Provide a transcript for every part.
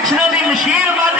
ਲੱਛਣਾਂ ਦੀ ਮਸ਼ੀਰ ਬਣ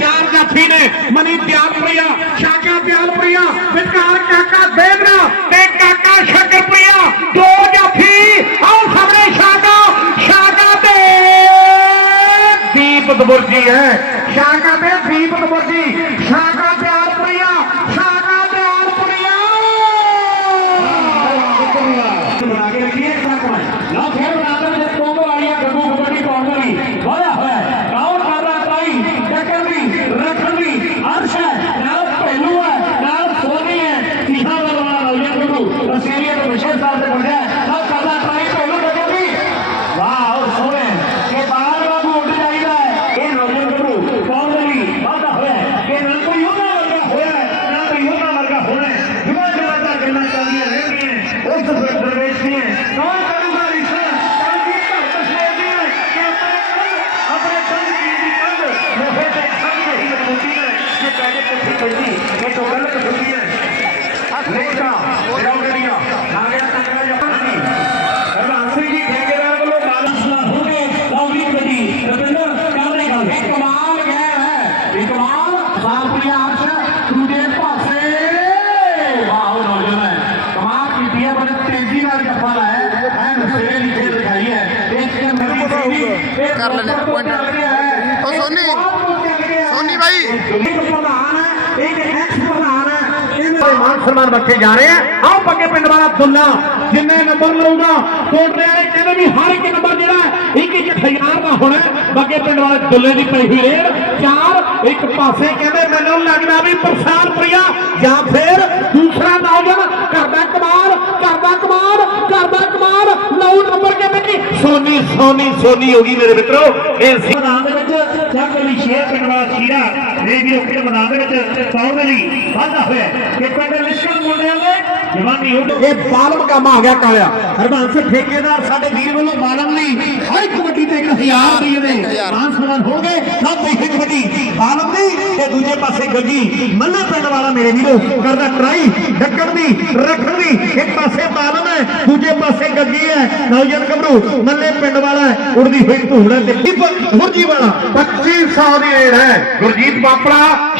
چار منی تیا پڑیا شاقا تیال پڑیا پیا دو شا شا دیپ دور گی ہے دیپ کپور جی شاہ کا پیار پڑیا شاہ کا پیار پڑیا رسیلیت مشہر صاحب سے بڑھ گیا ہے من لگا بھی پرسان یا پھر دوسرا دا آ جا گھر کا کمال گھر کا کمال گھر کا کمال نو نمبر کہتے سونی سونی سونی ہوگی میرے مدار ਵੀ ਰੱਖੇ ਬਣਾਵੇ ਵਿੱਚ ਪਾਉਣ ਲਈ ਵਾਧਾ ਹੋਇਆ ਹੈ ਕਿ ਕੋਈ رکھ کام ایک پاسے بالم ہے دوجے ہے گیت کمرو ملے پہنے والا پچیس ریڈ ہے گرجیت باپڑا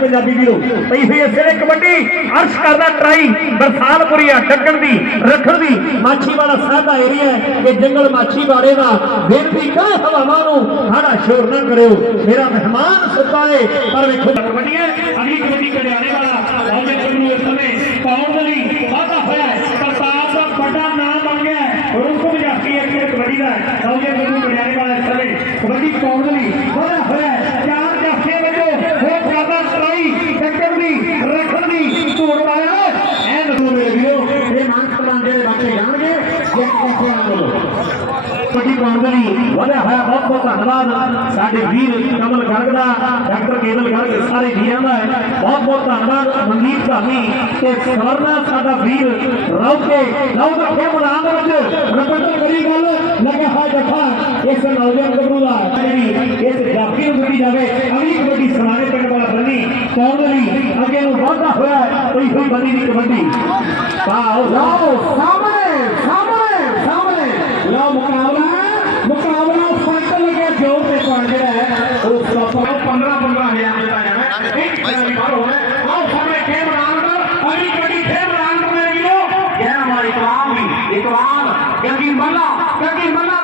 ਪੰਜਾਬੀ ਵੀਰੋ ਪਈ ਹੋਈ ਇਸੇ ਕਬੱਡੀ ਅਰਸ਼ ਕਰਦਾ ਟਰਾਈ ਬਰਸਾਲਪੁਰਿਆ ਡੱਕਣ ਦੀ ਰੱਖਣ ਦੀ ਮਾਛੀ ਵਾਲਾ ਸਾਦਾ ਏਰੀਆ ਇਹ ਜੰਗਲ ਮਾਛੀ ਬਾੜੇ ਦਾ ਮੇਰੇ ਵੀ ਕਾਹ ਕਬੱਡੀ ਮਾਰਦੇ ਨੇ ਵਾਹਿਆ ਹੈ ਬਹੁਤ ਬਹੁਤ ਧੰਨਵਾਦ ਸਾਡੇ ਵੀਰ ਨਮਨ ਗੜਗੜਾ ਡਾਕਟਰ ਕੇਵਲ ਗੜਗੜਾ ਸਾਰੇ ਜੀ ਆਨ ਦਾ ਬਹੁਤ ਬਹੁਤ ਧੰਨਵਾਦ ਮਨਦੀਪ ਘਾਲੀ ਤੇ ਖਰਨਾ ਸਾਡਾ ਵੀਰ ਰੋਕੇ ਲਓ ਦਾ ਖੇ ਮੈਦਾਨ ਦੇ ਵਿੱਚ ਰਪਰਤ ਗਰੀ ਗੋਲ ਲਗਾ ਹਾ ਜੱਥਾ ਇਸ ਨੌਜਵਨ ਕਬੱਡੂ ਦਾ ਜੀ ਇਸ ਜੱਫੀ ਨੂੰ ਦਿੱਤੀ ਜਾਵੇ ਅਗਲੀ ਕਬੱਡੀ ਸਰਾਨੇ ਪਿੰਡ ਵਾਲਾ ਬੰਨੀ ਕੌਣ ਲਈ ਅੱਗੇ ਨੂੰ ਵਾਧਾ ਹੋਇਆ ਹੈ ਇਹੀ ਬੰਦੀ ਦੀ ਕਬੱਡੀ ਵਾਹ ਲਓ ਸਾਹਮਣੇ ਸਾਹਮਣੇ ਸਾਹਮਣੇ ਲਓ ਮੁਕਾਬਲਾ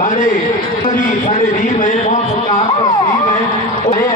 سارے بھی بہت کام ہے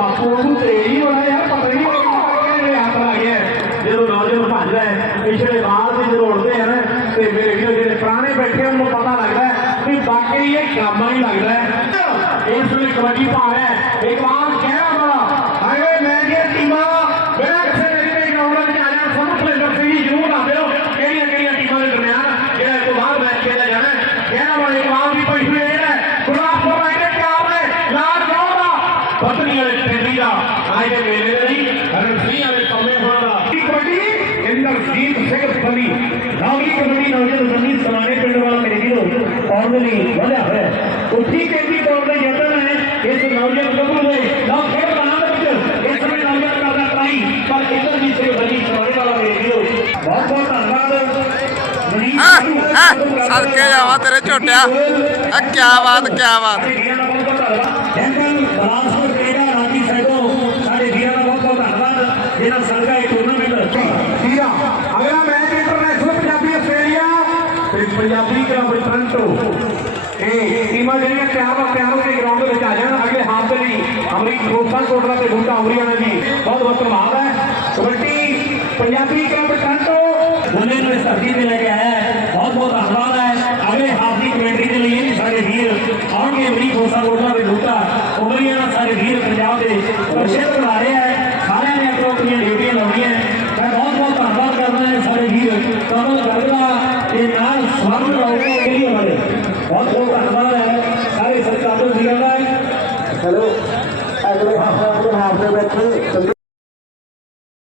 جدوجیوں پیچھے بال اٹھتے ہیں پرانے بیٹھے ان پتا لگتا ہے لگ رہا ہے یہ بات کیا آئے میرے لئی رسی آئے کمے ہوانا کمیٹی اندر سید سکت پلی راوی کمیٹی نوجد زمین سمانے پندروان میرے لئی پاندلی بلیا ہے اٹھی کمیٹی پاندلی جتن ہے اس نوجد قبول ہے سال کے یا وہاں تیرے چھوٹیا کیا بات کیا بات کیا بات ਕੋਟਲਾ ਤੇ ਗੁੰਡਾ ਹੋ ਰਹੀ ਜੀ ਬਹੁਤ ਬਹੁਤ ਧੰਨਵਾਦ